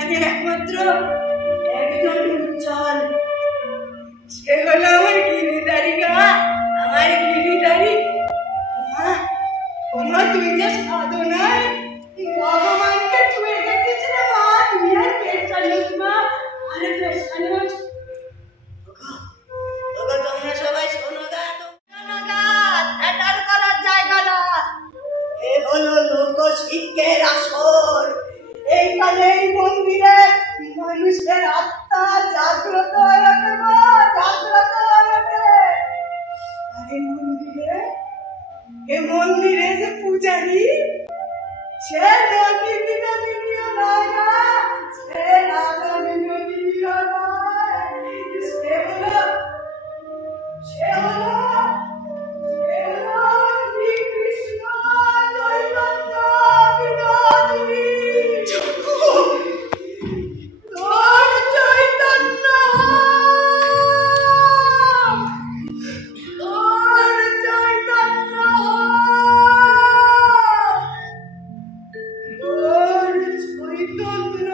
বিজ্ঞানে একমাত্র একজন উজ্জ্বল, সে হলো আমার গিরিধারী গা, আমার গিরিধারী। ওমা তুই যে সাধনায় ভগবানকে ছুঁয়ে গেছিস রে মা, তুই আর পেট চালিস মা, আরে পেট চালিস। তোমরা সবাই শোনো গা, থিয়েটার করার জায়গা না, এ হলো লোকশিক্ষের আসর। এইখানে এই মন্দিরে মানুষের আত্মা জাগ্রত হয়ে ওঠে গো, জাগ্রত হয়ে ওঠে। আর এই মন্দিরে যে পূজারী, সে নাকি বিনোদিনীও নয় না, সে রাধা বিনোদিনীও নয়, সে হলো শ্রীকৃষ্ণ চৈতন্য বিনোদিনী। তোর চৈতন্য, তোর চৈতন্য, তোর চৈতন্য।